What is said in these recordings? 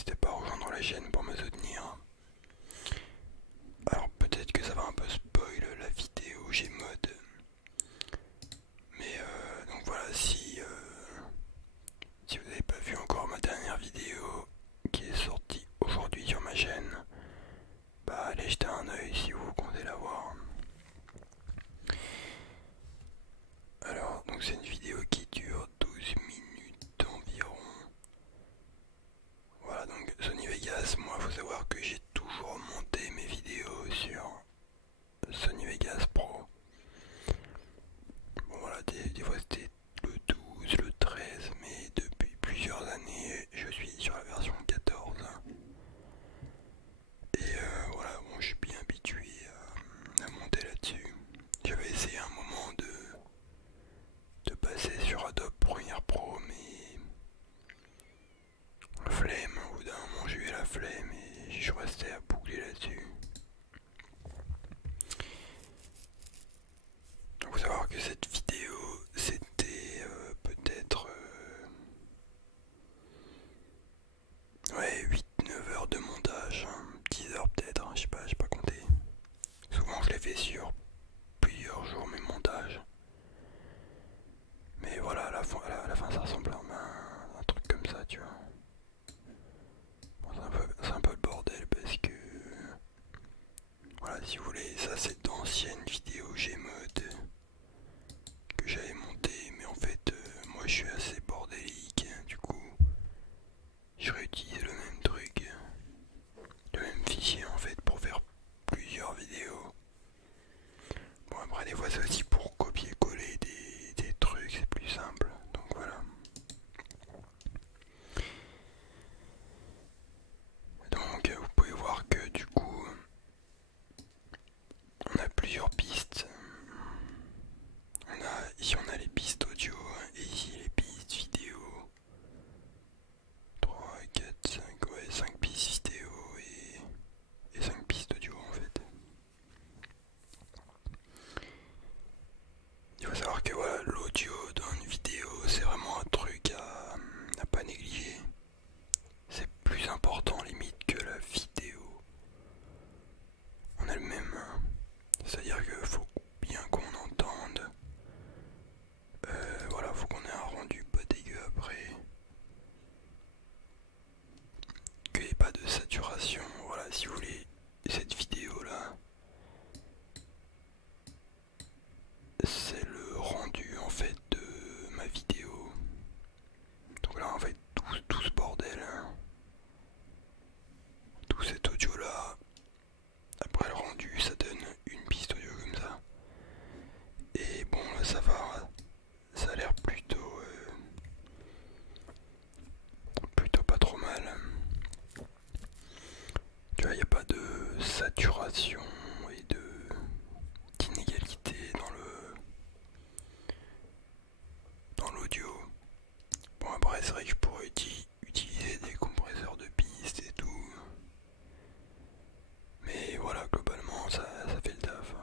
n'hésitez pas à rejoindre la chaîne pour me soutenir. Alors peut-être que ça va un peu spoil la vidéo Gmod. Mais donc voilà, si vous n'avez pas vu encore ma dernière vidéo qui est sortie aujourd'hui sur ma chaîne, bah allez jeter un oeil si vous comptez la voir. Alors donc c'est une vidéo qui dure 12 minutes environ. Voilà, donc Sony Vegas, moi faut savoir que j'ai toujours monté mes vidéos sur Sony Vegas Pro. Bon voilà, des fois c'était le 12, le 13, mais depuis plusieurs années je suis sur la version 14. Et voilà, bon je suis bien habitué à monter là-dessus. J'avais essayé un moment de passer sur Adobe Premiere Pro, mais flemme, au bout d'un moment j'ai eu la flemme et je suis resté à boucler là-dessus. Donc faut savoir que cette vidéo c'était peut-être ouais 8-9 heures de montage, hein, 10 heures peut-être, hein, j'ai pas compté. Souvent je l'ai fait sur plusieurs jours mes montages. Mais voilà, à la fin ça ressemble à un truc comme ça, tu vois. Bon, c'est un peu le bordel parce que voilà, si vous voulez, ça c'est d'anciennes vidéos Gmod que j'avais montées, mais en fait moi je suis assez bordélique, du coup je réutilise le même truc, le même fichier en fait pour faire plusieurs vidéos. Bon après des fois c'est aussi pour copier-coller des trucs, c'est plus simple, donc voilà. Donc vous pouvez voir que du coup on a plusieurs pistes. Ici on a les pistes audio et ici les pistes vidéo. 3, 4, 5, ouais 5 pistes vidéo et 5 pistes audio en fait. Il faut savoir que voilà, l'audio dans une vidéo c'est vraiment un truc à pas négliger. C'est plus important limite que la vidéo en elle-même. C'est-à-dire qu'il faut bien qu'on entende. Voilà, faut qu'on ait un rendu pas dégueu après. Qu'il n'y ait pas de saturation. Voilà, si vous voulez cette vidéo là, c'est le rendu en fait de ma vidéo. Donc là en fait tout ce bordel, hein, tout cet audio là, après le rendu ça donne une piste audio comme ça. Et bon là ça va, ça a l'air plutôt pas trop mal. Tu vois, il n'y a pas de saturation et d'inégalité dans l'audio. Bon après c'est vrai que je pourrais utiliser des compresseurs de pistes et tout. Mais voilà, globalement ça fait le taf.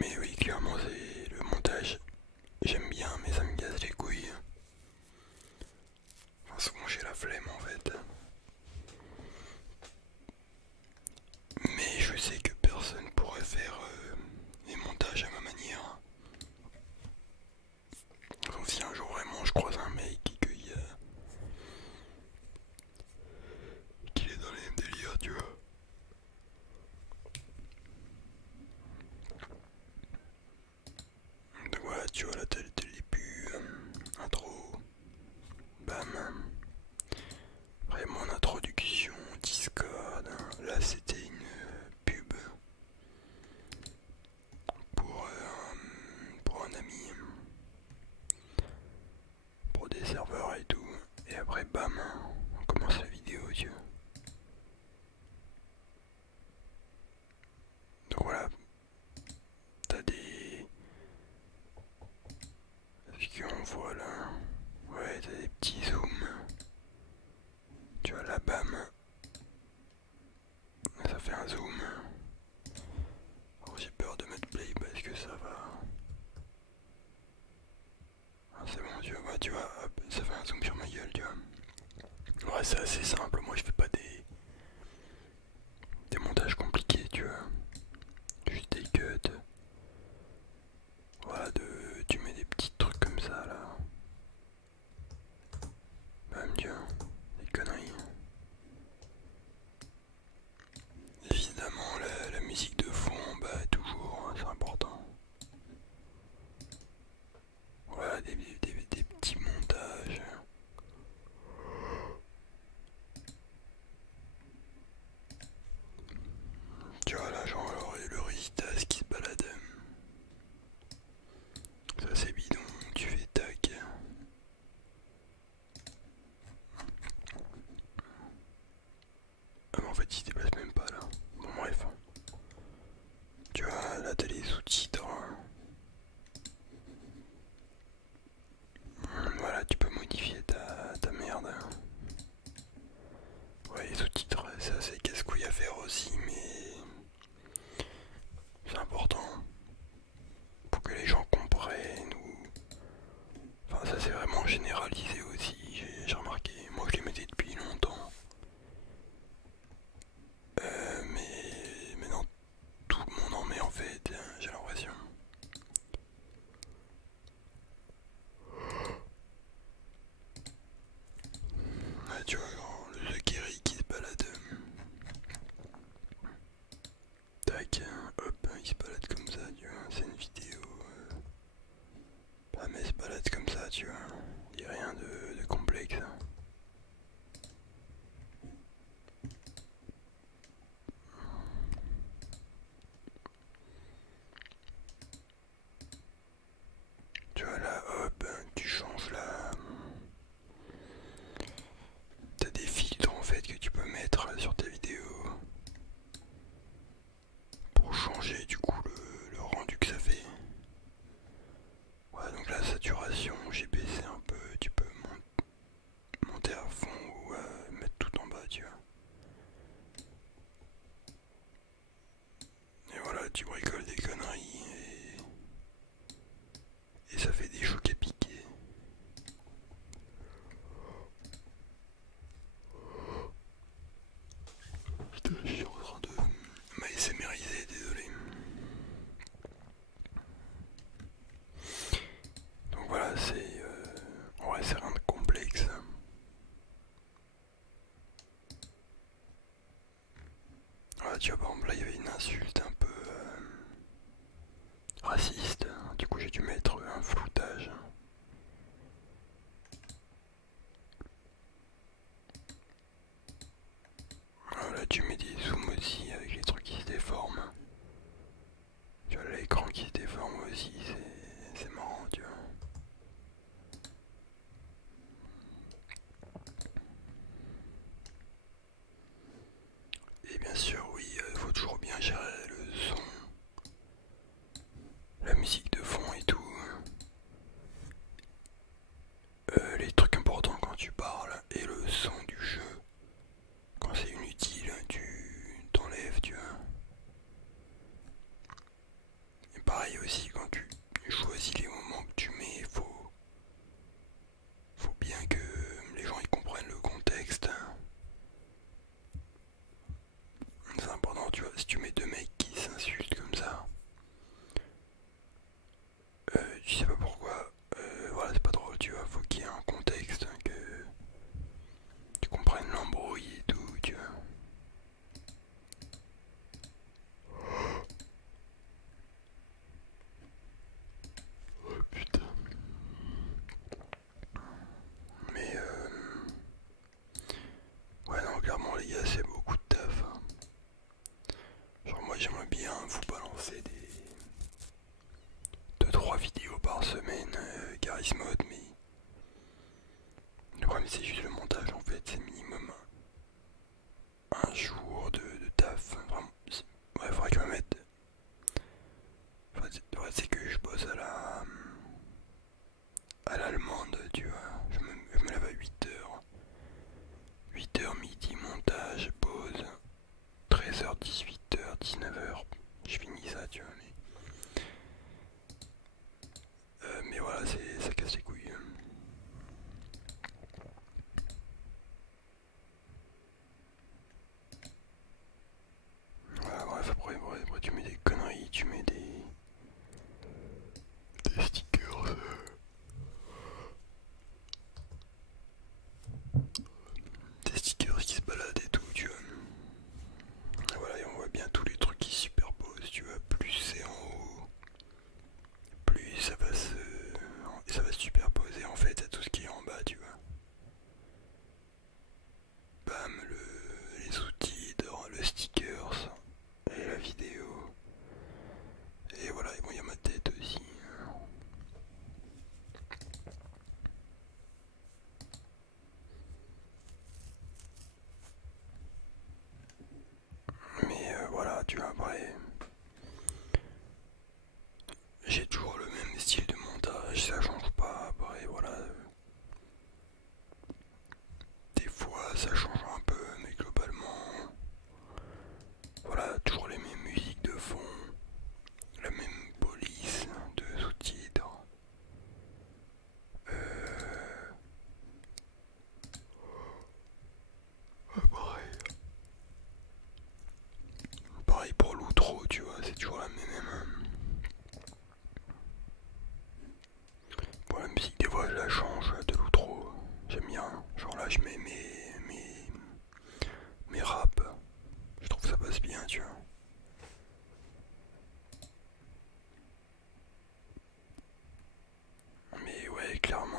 Mais oui, clairement c'est le montage. J'aime bien mais ça me casse les couilles. Enfin souvent j'ai la flemme en fait. Mais je sais que personne pourrait faire les montages à ma manière. Sauf si un jour vraiment je croise un mec qu'il est dans les mêmes délires, tu vois. Donc voilà, tu vois là t'as le début, intro, bam. Après mon introduction, Discord, là c'était une pub pour un ami, pour des serveurs et tout. Et après bam, on commence la vidéo, tu vois. Donc voilà, t'as des... ce qu'on voit là, ouais t'as des petits zooms. Tu vois là bam, ça fait un zoom. Alors j'ai peur de mettre play parce que ça va... c'est bon, tu vois, hop, ça fait un zoom sur ma gueule, tu vois. Ouais, c'est assez simple, moi je fais pas des montages compliqués, tu vois. Juste des cuts. Voilà, tu mets des petits trucs comme ça là. Bam, tu vois, des conneries. Évidemment, la musique de fond, bah toujours, hein, c'est important. Voilà, des petits montages. Tu vois là, genre le Ritas qui se balade. Ça c'est bidon, tu fais tac. Ah mais en fait il se déplace même pas là. Bon bref. Tu vois là t'as les sous-titres. Voilà, tu peux modifier ta merde. Ouais, les sous-titres, c'est assez casse-couille à faire aussi, mais c'est important pour que les gens comprennent ou... Enfin, ça c'est vraiment généralisé aussi, j'ai remarqué. Moi je les mettais depuis longtemps. Mais maintenant tout le monde en met en fait, j'ai l'impression. Ouais, tu vois, genre, le Zekeri qui se balade. Tac, hop, il se balade comme ça, tu vois, c'est une vidéo. Bah mais il se balade comme ça, tu vois, il n'y a rien de complexe. Tu vois là, hop, tu changes là. T'as des filtres en fait que tu peux mettre sur tes vidéos pour changer du coup le rendu que ça fait. Ouais, donc la saturation, j'ai baissé un peu, tu peux monter à fond ou mettre tout en bas, tu vois. Et voilà, tu bricoles des conneries et ça fait des chocs à piquer. Putain, je suis en train de m'ASMRiser, désolé. Donc voilà, ouais, c'est rien de complexe. Voilà, tu vois, par exemple, là, il y avait une insulte un peu raciste. Du coup, j'ai dû mettre un floutage. Voilà, tu mets des zooms aussi avec les trucs qui se déforment. Tu vois, l'écran qui se déforme aussi, c'est marrant, tu vois. Et bien sûr, oui, il faut toujours bien gérer le son, la musique de fond et tout. Les trucs importants quand tu parles et le son du jeu. Quand c'est inutile,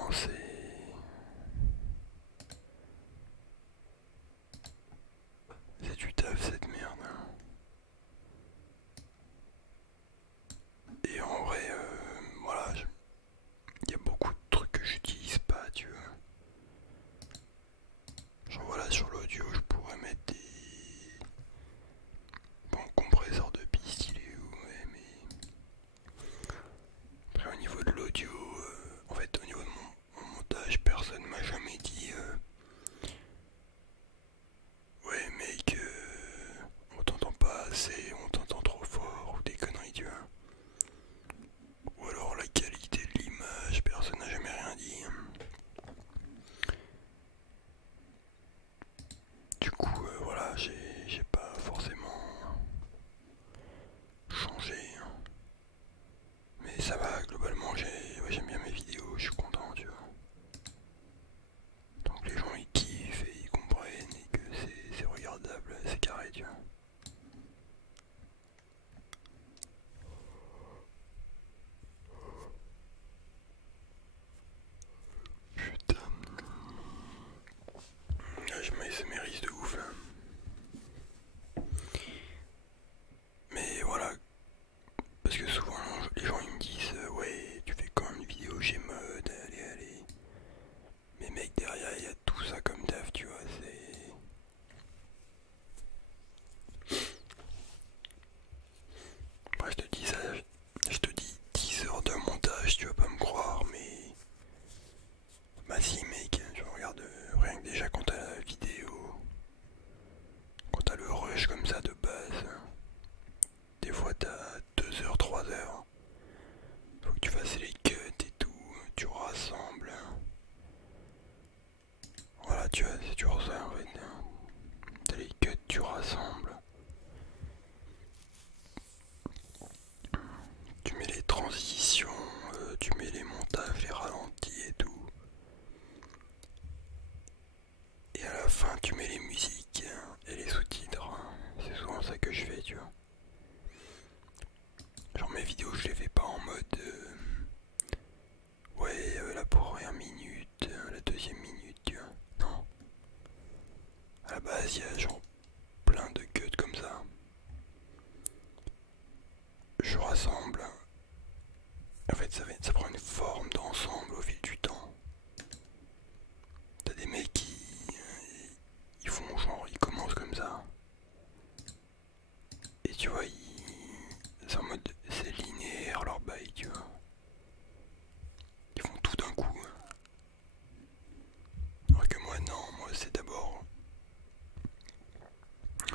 non, c'est du taf cette merde. Et en vrai, voilà, il y a beaucoup de trucs que j'utilise pas, tu vois. Genre voilà, sur l'audio, je pourrais mettre des... Bon, compresseur de piste, il est où? Ouais, mais... Après, au niveau de l'audio, en fait, au niveau de mon montage, personne m'a jamais dit... Ouais, mec, on t'entend pas assez, on t'entend trop fort, ou des conneries, tu vois. Ou alors la qualité de l'image, personne n'a jamais rien dit. Du coup, voilà, j'ai pas forcément changé. Mais ça va, globalement, ouais, j'aime bien mes vidéos, je suis content, tu vois. Donc les gens ils kiffent et ils comprennent et que c'est regardable, c'est carré, tu vois. Putain. Là, je m'ASMRise de ouf là. Mais voilà, parce que souvent les gens ils me disent ouais tu fais quand une vidéo Gmod, allez allez. Mais mec derrière il y a tout ça comme taf, tu vois, c'est... Après je te dis ça, je te dis 10 heures de montage, tu vas pas me croire, mais... Bah si mec, je regarde rien que déjà quand t'as la vidéo, quand t'as le rush comme ça de base, des fois t'as 2 heures, 3 heures, faut que tu fasses les cuts et tout, tu rassembles. Voilà, tu vois, c'est toujours ça en fait. T'as les cuts, tu rassembles. Tu mets les transitions, tu mets les montages, les ralentis et tout. Et à la fin, tu mets les musiques et les sous-titres. C'est souvent ça que je fais, tu vois. Genre mes vidéos, je les fais pas en mode... ouais, la première minute, la deuxième minute, tu vois. Non. À la base, il y a genre plein de cuts comme ça. Je rassemble. En fait, ça prend une forme d'ensemble au fil du temps. T'as des mecs qui... ils font genre, ils commencent comme ça. Et tu vois, c'est en mode... c'est linéaire leur bail, tu vois. Ils font tout d'un coup. Alors que moi, non, moi c'est d'abord...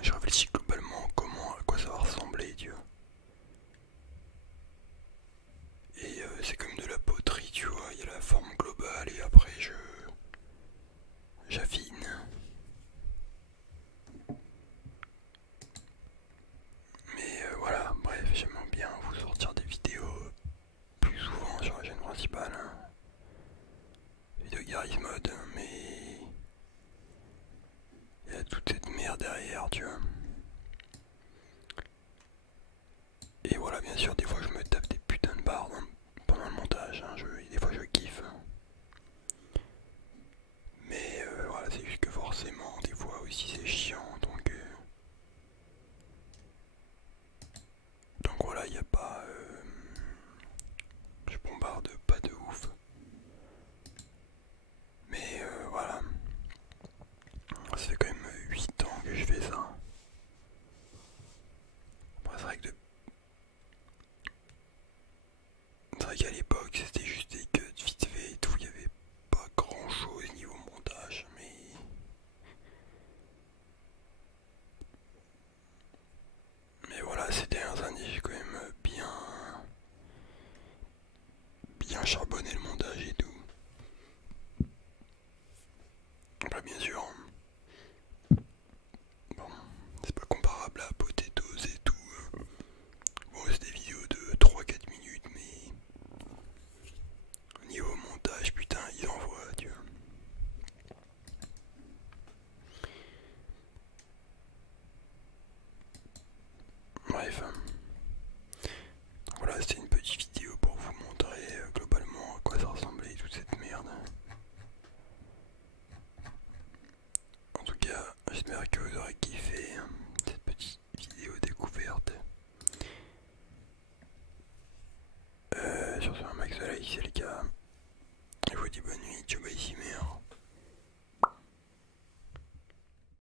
je réfléchis globalement comment, à quoi ça va ressembler, tu vois. Et c'est comme de la poterie, tu vois, il y a la forme globale et après j'affine. Mais voilà, bref, j'aimerais bien vous sortir des vidéos plus souvent sur la chaîne principale. Vidéo Garry's Mod, mais il y a toute cette merde derrière, tu vois. Et voilà, bien sûr, des fois je me tape des putains de barres pendant le montage, hein, des fois je kiffe. Mais voilà, c'est juste que forcément, des fois aussi c'est chiant, donc voilà, il n'y a pas... je bombarde pas de ouf. Mais voilà, ça fait quand même 8 ans que je fais ça. Après, c'est vrai qu'à l'époque c'était juste des cuts vite fait et tout, il n'y avait pas grand chose niveau montage, mais voilà, ces dernières années j'ai quand même bien charbonné le montage et tout. Après bien sûr, bon, c'est pas comparable à Potatoes et tout. Bon, c'est des vidéos de 3-4 minutes, mais au niveau montage, putain, ils envoient, tu vois. Bref, voilà, c'était une petite vidéo pour vous montrer globalement à quoi ça ressemblait toute cette merde. sûr sur un max de likes, c'est les gars.